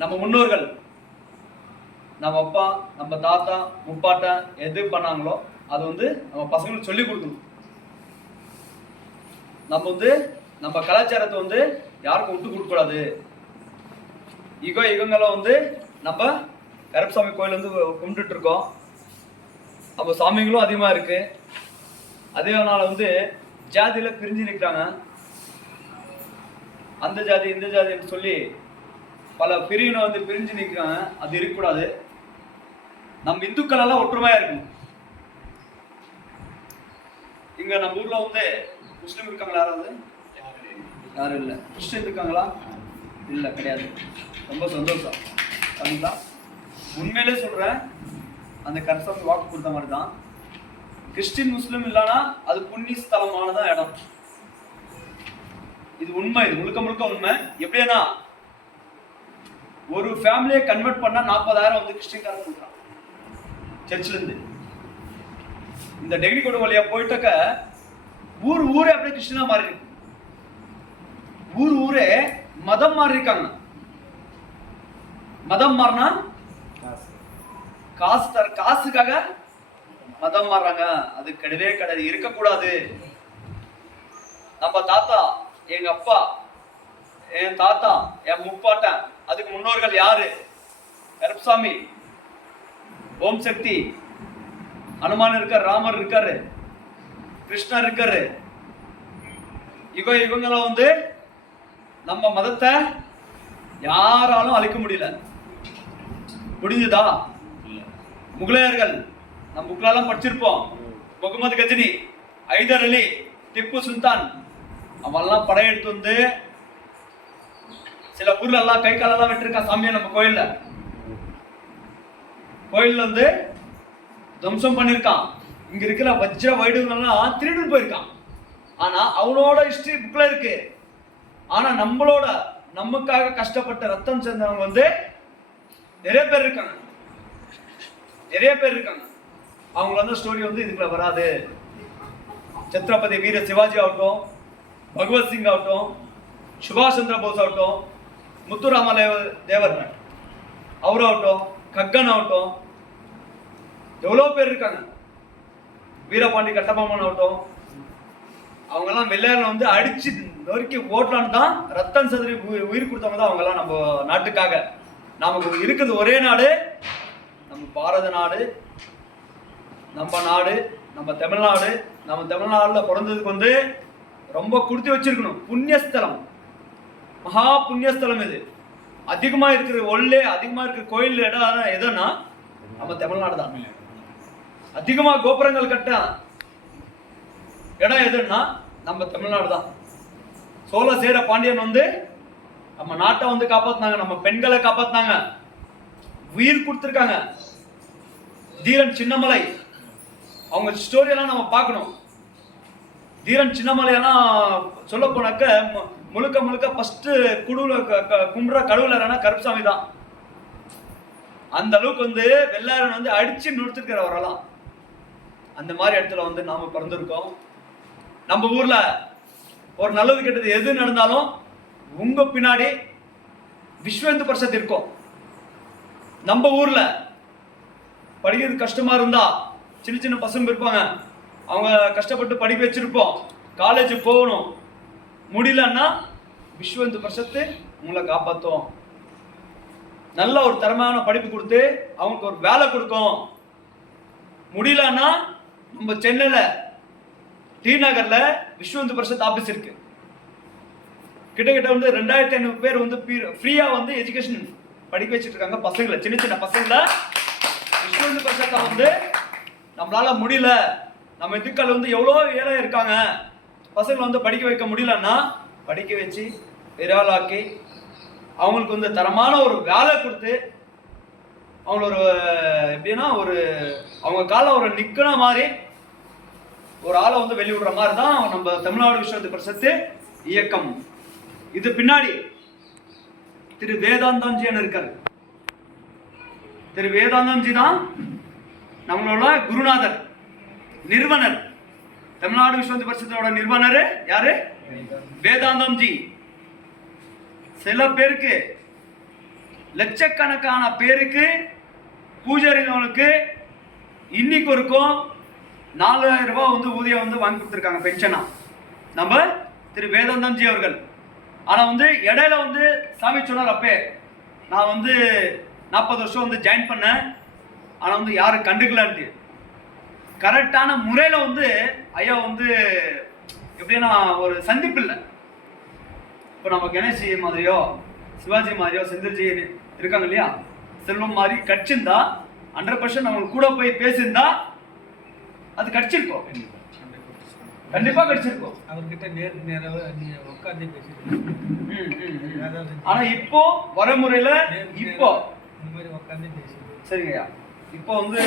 நம்ம முன்னோர்கள், நம்ம அப்பா, நம்ம தாத்தா, முப்பாட்டன் எது பண்ணாங்களோ அது வந்து நம்ம பசங்களுக்கு சொல்லி கொடுக்கணும். நம்ம வந்து நம்ம கலாச்சாரத்தை வந்து யாருக்கும் விட்டு கொடுக்க கூடாது. யுகங்களை வந்து நம்ம கருப்பசாமி கோயில் வந்து கும்பிட்டுட்டு இருக்கோம். அப்போ சாமிகளும் அதிகமாக இருக்கு. அதேனால வந்து ஜாதியில பிரிஞ்சு நிற்கிறாங்க. அந்த ஜாதி இந்த ஜாதின்னு சொல்லி பல பிரிவினை வந்து பிரிஞ்சு நிற்கிறாங்க. அது இருக்கக்கூடாது. நம்ம இந்துக்கள் எல்லாம் ஒற்றுமையா இருக்கணும். இங்க நம்ம ஊர்ல வந்து முஸ்லீம் இருக்காங்களா? யாரும் இல்லை. கிறிஸ்டின் இருக்காங்களா? இல்லை, கிடையாது. ரொம்ப சந்தோஷம். சரிங்களா? உண்மையிலே சொல்றேன், அந்த கருப்பசாமி வாக்கு கொடுத்த மாதிரி தான். கிறிஸ்டின் முஸ்லீம் இல்லைன்னா அது புண்ணிய ஸ்தலமானதான் இடம். இது உண்மை. இது முழுக்க முழுக்க உண்மை. எப்படின்னா ஒரு ஃபேமிலியை கன்வெர்ட் பண்ணா 40,000 வந்து கிறிஸ்டின்காரங்க கொடுக்குறான் சர்ச்சில் இருந்து. இந்த டெகிரி கோடு வழியா போயிட்டாக்க ஊரே அப்படியே கிறிஸ்டினா மாறி இருக்கு. ஊரே மதம் மாறி இருக்காங்க. மதம் மாறினா காசுக்காக மதம் மாறுறாங்க. அது கிடையவே கிடையாது, இருக்கக்கூடாது. நம்ம தாத்தா, எங்க அப்பா, என் தாத்தா, என் முப்பாட்டன், அதுக்கு முன்னோர்கள் யாரு? கருப்பசாமி, ஓம் சக்தி, அனுமான் இருக்காரு, ராமர் இருக்காரு, கிருஷ்ணர் இருக்காரு. இவங்களை வந்து நம்ம மதத்தை யாராலும் அழிக்க முடியல. முடிஞ்சதா? முகலாயர்கள் நம்ம புக்லாம் படிச்சிருப்போம். முகமது கஜினி, ஐதர் அலி, திப்பு சுல்தான், அவெல்லாம் படையெடுத்து வந்து சில ஊர்ல எல்லாம் கை காலெல்லாம் வெட்டிருக்கான் சாமியா. நம்ம கோயில்ல வந்து துவம்சம் பண்ணிருக்கான். இங்க இருக்கிற வஜ்ர வைடுகள்லாம் திருடு போயிருக்கான். ஆனா அவனோட ஹிஸ்டரி புக்ல இருக்கு. ஆனா நமக்காக கஷ்டப்பட்ட ரத்தம் சேர்ந்தவங்க வந்து நிறைய பேர் இருக்காங்க. அவங்க வந்து ஸ்டோரி வந்து இதுக்குள்ள வராது. சத்ரபதி வீர சிவாஜி ஆகட்டும், பகவத்சிங் ஆகட்டும், சுபாஷ் சந்திர போஸ் ஆகட்டும், முத்துராம தேவர் அவராகட்டும், கக்கன் ஆகட்டும், எவ்வளோ பேர் இருக்காங்க. வீரபாண்டி கட்டபொம்மன் ஆகட்டும், அவங்கெல்லாம் வெள்ளையர்ல வந்து அடிச்சு நொறுக்கி ஓட்டலான்னு தான் ரத்தம் சதுரி உயிர் கொடுத்தவங்க தான் அவங்கெல்லாம் நம்ம நாட்டுக்காக. நமக்கு இருக்குது ஒரே நாடு, நம்ம பாரத நாடு, நம்ம நாடு, நம்ம தமிழ்நாடு. நம்ம தமிழ்நாடுல பிறந்ததுக்கு வந்து ரொம்ப கொடுத்து வச்சிருக்கணும். புண்ணியஸ்தலம், மகா புண்ணியஸ்தலம். இது அதிகமா இருக்கிற கோயில் இடம் எதுன்னா நம்ம தமிழ்நாடு தான். அதிகமா கோபுரங்கள் கட்ட இடம் எதுன்னா நம்ம தமிழ்நாடு தான். சோழ சேர பாண்டியன் வந்து நம்ம நாட்டை வந்து காப்பாத்தினாங்க, நம்ம பெண்களை காப்பாத்தினாங்க, உயிர் கொடுத்திருக்காங்க. தீரன் சின்னமலை, அவங்க ஸ்டோரி எல்லாம் நம்ம பார்க்கணும். தீரன் சின்னமலை எல்லாம் சொல்ல போனாக்க முழுக்க ஃபர்ஸ்ட் கும்புற கடவுளரான கருப்பசாமி தான். அந்த அளவுக்கு வந்து வெள்ளாரன் வந்து அடிச்சு நிறுத்திருக்கிறவரெல்லாம். அந்த மாதிரி இடத்துல வந்து நாம பிறந்திருக்கோம். நம்ம ஊர்ல ஒரு நல்லது கெட்டது எது நடந்தாலும் உங்க பின்னாடி விஸ்வ இந்து பரிஷத் இருக்கும். நம்ம ஊர்ல படிக்கிறது கஷ்டமா இருந்தா சின்ன பசங்க இருப்பாங்க, அவங்க கஷ்டப்பட்டு படிக்க வச்சிருப்போம். காலேஜ் போகணும், முடியலன்னா விஸ்வ இந்து பரிஷத்து உங்களை காப்பாற்றும். நல்ல ஒரு தரமான படிப்பு கொடுத்து அவங்களுக்கு ஒரு வேலை கொடுக்கும். முடியலன்னா நம்ம சென்னையில டி நகர்ல விஸ்வ இந்து பரிஷத் ஆபீஸ் இருக்கு. கிட்டத்தட்ட வந்து 2500 பேர் வந்து ஃப்ரீயா வந்து எஜுகேஷன் படிக்க வச்சுட்டு இருக்காங்க பசங்களை, சின்ன பசங்களை. விஸ்வ இந்து பரிஷத்தை வந்து நம்மளால முடியல, நம்ம இதுக்கள் வந்து எவ்வளோ ஏழை இருக்காங்க, பசங்களை வந்து படிக்க வைக்க முடியலன்னா படிக்க வச்சு விராலாக்கி அவங்களுக்கு வந்து தரமான ஒரு வேலை கொடுத்து அவங்கள ஒரு எப்படின்னா ஒரு அவங்க காலம் ஒரு நிக்கிற மாதிரி ஒரு ஆளை வந்து வெளியிடுற மாதிரி தான் நம்ம தமிழ்நாடு விஸ்வ இந்து பரிஷத்து இயக்கம். இது பின்னாடி திரு வேதாந்தம்ஜின்னு இருக்காரு. திரு வேதாந்தம்ஜி தான் நம்மளோட குருநாதர், நிறுவனர். தமிழ்நாடு விஸ்வ இந்து பரிஷத்தோட நிறுவனர் யாரு? வேதாந்தம்ஜி. சில பேருக்கு லட்சக்கணக்கான பேருக்கு பூஜாரிகளுக்கு இன்னைக்கு வரைக்கும் 4000 ரூபாய் வந்து ஊதியம் வந்து வாங்கி கொடுத்துருக்காங்க பென்ஷனா நம்ம திரு வேதாந்தம்ஜி அவர்கள். ஆனால் வந்து இடையில வந்து சாமி சொன்னார், அப்பே நான் வந்து 40 வருஷம் வந்து ஜாயின் பண்ணேன், ஆனால் வந்து யாரும் கண்டுக்கலான்ட்டு. கரெக்டான முறையில் வந்து ஐயா வந்து எப்படின்னா ஒரு சந்திப்பு இல்லை. இப்போ நம்ம கணேஷ் மாதிரியோ சிவாஜி மாதிரியோ செந்தில்ஜி இருக்காங்க இல்லையா, செல்வம் மாதிரி கட்சிருந்தா 100% நம்மளுக்கு கூட போய் பேசியிருந்தா அது கட்சிருக்கோம், கண்டிப்பா கிடைச்சிருக்கும். அவர்கிட்ட நேராக உட்காந்து பேசிருக்கோம். ஆனா இப்போ வரமுறையில இப்போ இந்த மாதிரி உட்காந்து பேசி சரிங்கய்யா இப்போ வந்து